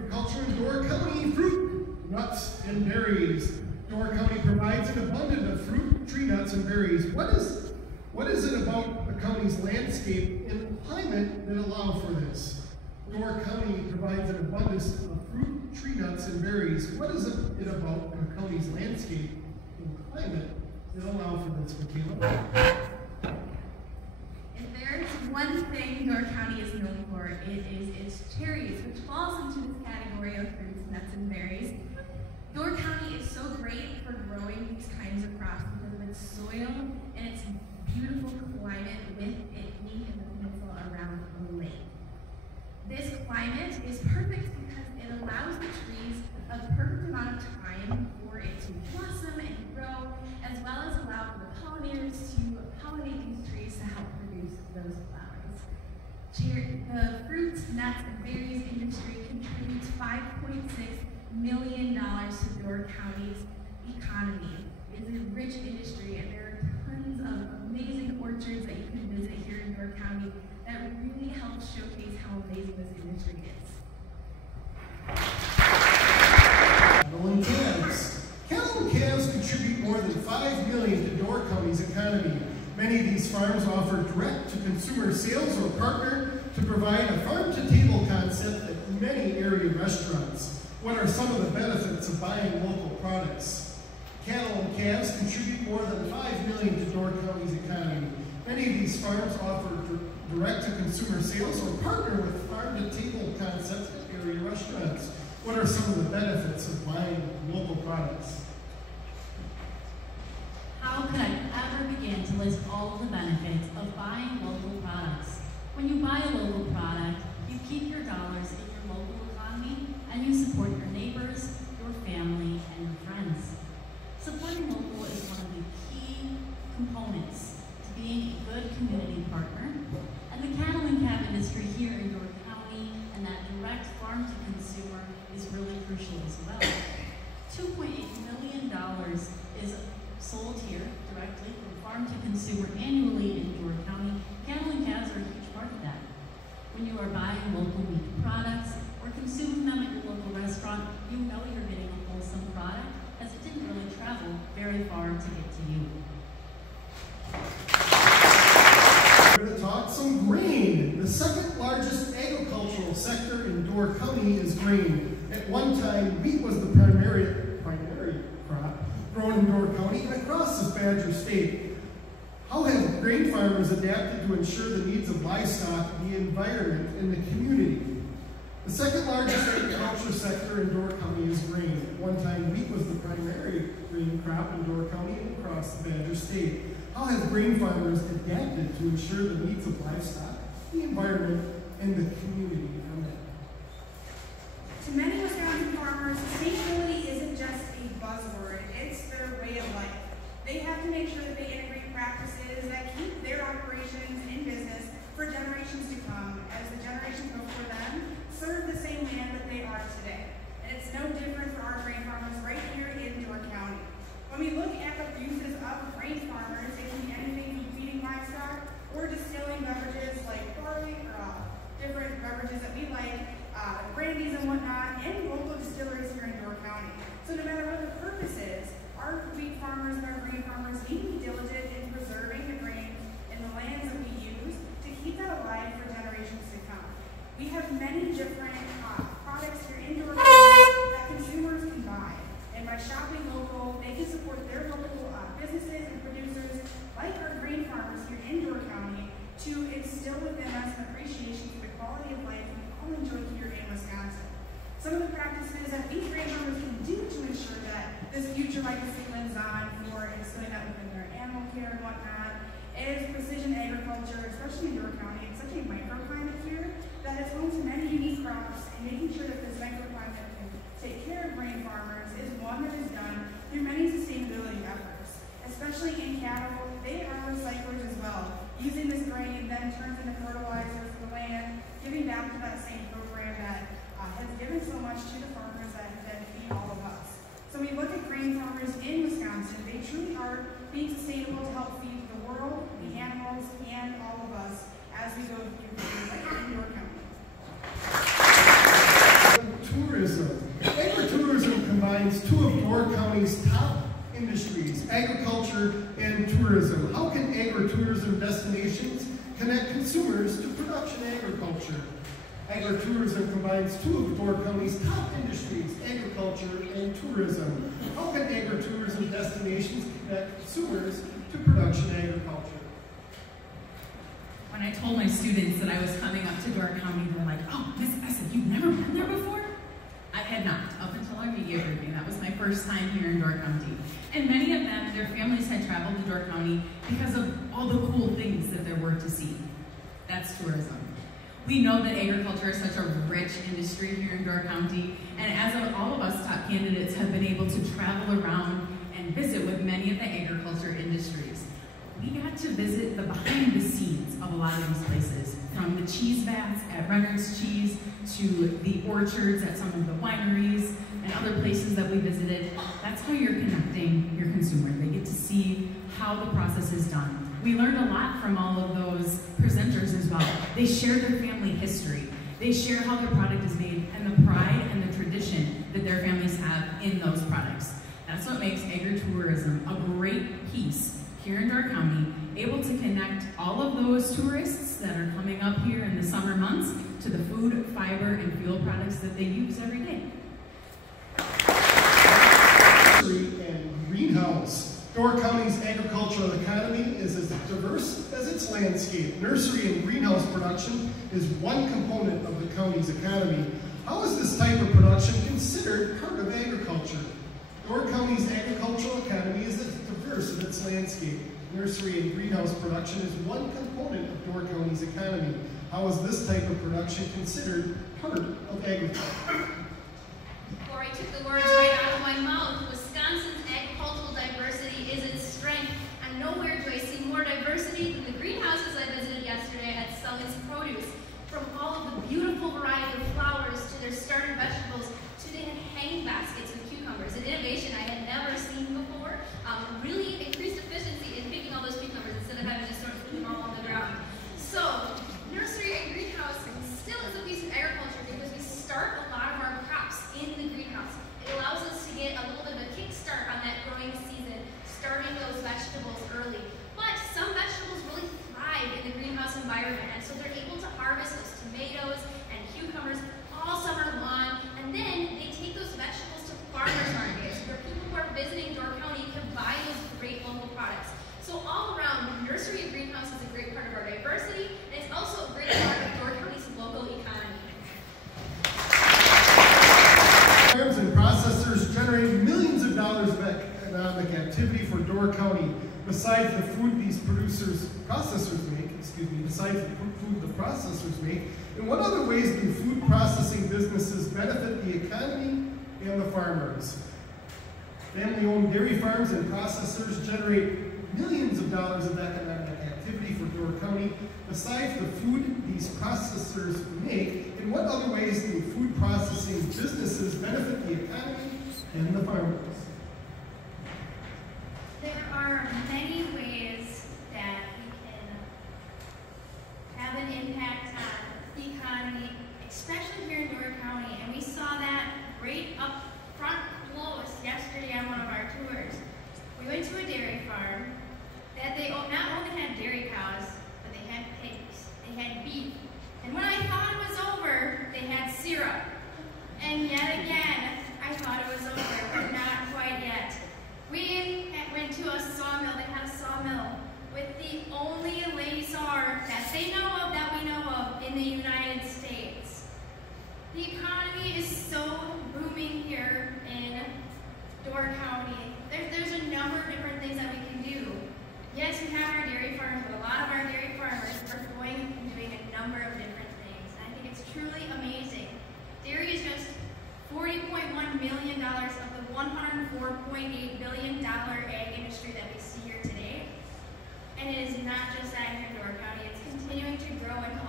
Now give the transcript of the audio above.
Agriculture in Door County, fruit, nuts, and berries. Door County provides an abundance of fruit, tree nuts, and berries. What is it about the county's landscape and climate that allow for this? Door County provides an abundance of fruit, tree nuts, and berries. What is it about the county's landscape and climate that allow for this, Michaela? If there's one thing Door County is known for, it is its cherries, which falls into this category of fruits, nuts, and berries. Door County is so great for growing these kinds of crops because of its soil and its beautiful climate with it being in the peninsula around the lake. This climate is perfect because it allows the trees a perfect amount of time for it to blossom and grow, as well as allow for the pollinators to pollinate these trees to help produce those flowers. The fruits, nuts, and berries industry contributes $5.6 million to Door County's economy. It is a rich industry, and there are tons of amazing orchards that you can visit here in Door County that really help showcase how amazing this industry is. Cattle and calves. Cattle and calves contribute more than $5 million to Door County's economy. Many of these farms offer direct-to-consumer sales or partner to provide a farm-to-table concept at many area restaurants. What are some of the benefits of buying local products? Cattle and calves contribute more than $5 million to Door County's economy. Many of these farms offer direct-to-consumer sales or partner with farm-to-table concepts at area restaurants. What are some of the benefits of buying local products? How could I ever begin to list all of the benefits of buying local products? When you buy a local product, you keep your dollars in your local economy and you support your neighbors, your family, and your friends. Supporting local is one of the key components to being a good community partner. And the cattle and calf industry here in York County and that direct farm to consumer is really crucial as well. $2.8 million is sold here directly from farm to consumer annually in York County. Cattle and calves are a huge part of that. When you are buying local meat products or consuming them at your local restaurant, you know you're getting a wholesome product as it didn't really travel very far to get to you. We're going to talk some grain. The second largest agricultural sector in Door County is grain. At one time, wheat was the primary crop grown in Door County and across this Badger state. How have grain farmers adapted to ensure the needs of livestock, the environment, and the community? The second largest agriculture sector in Door County is grain. At one time, wheat was the primary grain crop in Door County and across the Badger state. How have grain farmers adapted to ensure the needs of livestock, the environment, and the community from that? To many Wisconsin farmers, sustainability isn't just a buzzword, it's their way of life. They have to make sure that they integrate practices that keep their operations in business for generations to come, as the generations before them serve the same land that they are today. And it's no different for our grain farmers right here in Door County. When we look at the uses of grain farmers, it can be anything from feeding livestock or distilling beverages like barley or different beverages that we like, brandies and whatnot, and local distilleries here in Door County. So no matter what the purpose is, our wheat farmers and our grain farmers need to be diligent in preserving the grain and the lands that we use to keep that alive for generations to come. We have many different products here in Door County that consumers can buy. And by shopping local, they can support their local businesses and producers like our grain farmers here in Door County to instill within us an appreciation for the quality of life we all enjoy here in Wisconsin. Some of the practices that these grain farmers can do to ensure that this future legacy lives on for instilling that within their animal care and whatnot is precision agriculture, especially in Door County. It's such a microclimate here that is home to many unique crops, and making sure that this microclimate can take care of grain farmers is one that is done through many sustainability efforts. Especially in cattle, they are recyclers as well. Using this grain then turns into fertilizer for the land, giving back to that same program that has given so much to the farmers that feed all of us. So when we look at grain farmers in Wisconsin, they truly are being sustainable to help feed the world, the animals, and all of us as we go through right here in York County. combines two of Door County's top industries, agriculture and tourism. How can agritourism destinations connect consumers to production agriculture? Agritourism combines two of Door County's top industries, agriculture and tourism. How can agritourism destinations connect consumers to production agriculture? When I told my students that I was coming up to Door County, they were like, "Oh, Miss Essex, you've never been there before?" I had not, up until our media briefing. That was my first time here in Door County. And many of them, their families had traveled to Door County because of all the cool things that there were to see. That's tourism. We know that agriculture is such a rich industry here in Door County, and as all of us top candidates have been able to travel around and visit with many of the agriculture industries, we got to visit the behind the scenes of a lot of these places, from the cheese vats at Renner's Cheese to the orchards at some of the wineries and other places that we visited. That's how you're connecting your consumer. They get to see how the process is done. We learned a lot from all of those presenters as well. They share their family history. They share how their product is made and the pride and the tradition that their families have in those products. That's what makes agritourism a great piece here in Door County, able to connect all of those tourists that are coming up here in the summer months to the food, fiber, and fuel products that they use every day. Nursery and greenhouse. Door County's agricultural economy is as diverse as its landscape. Nursery and greenhouse production is one component of the county's economy. How is this type of production considered part of agriculture? Door County's agricultural economy is as diverse as its landscape. Nursery and greenhouse production is one component of Door County's economy. How is this type of production considered part of agriculture? Before I took the words right out of my mouth, Wisconsin's agricultural diversity is its strength, and nowhere do I see more diversity than the greenhouses I visited yesterday at Sully's Produce. From all of the beautiful variety of flowers to their starter vegetables to they had hanging baskets with cucumbers, an innovation I had never seen before. Really increased efficiency in picking all those cucumbers instead of having to sort of put them all on the ground. So, nursery and greenhouse still is a piece of agriculture because we start a lot of our crops in the greenhouse. It allows us to get a little bit of a kickstart on that growing season, starting those vegetables early. But some vegetables really thrive in the greenhouse environment, and so they're able to harvest those tomatoes and cucumbers all summer long, and then they take those vegetables to farmers markets where people who are visiting Door County can buy those great local products. So all around, nursery and greenhouse is a great part of our diversity, and it's also a great part of Door County's local economy. Farms and processors generate millions of dollars of economic activity for Door County. Besides the food these processors make, besides the food the processors make, in what other ways do food processing businesses benefit the economy and the farmers? Family-owned dairy farms and processors generate millions of dollars of economic activity for Door County. Besides the food these processors make, in what other ways do food processing businesses benefit the economy and the farmers? There are many ways that we can have an impact on the economy, especially here in Door County, and we saw that right up front close yesterday on one of our tours. We went to a dairy farm that they not only had dairy cows, but they had pigs, they had beef, and when I thought it was over, they had syrup. And yet again, I thought it was over, but not quite yet. We went to a sawmill. They had a sawmill with the only laser that they know of, that we know of, in the United States. The economy is so booming here in Door County. There's a number of different things that we can do. Yes, we have our dairy farms, but a lot of our dairy farmers are going and doing a number of different things. And I think it's truly amazing. Dairy is just $40.1 million of the $104.8 billion ag industry that we see here today. And it is not just that here in Door County, it's continuing to grow into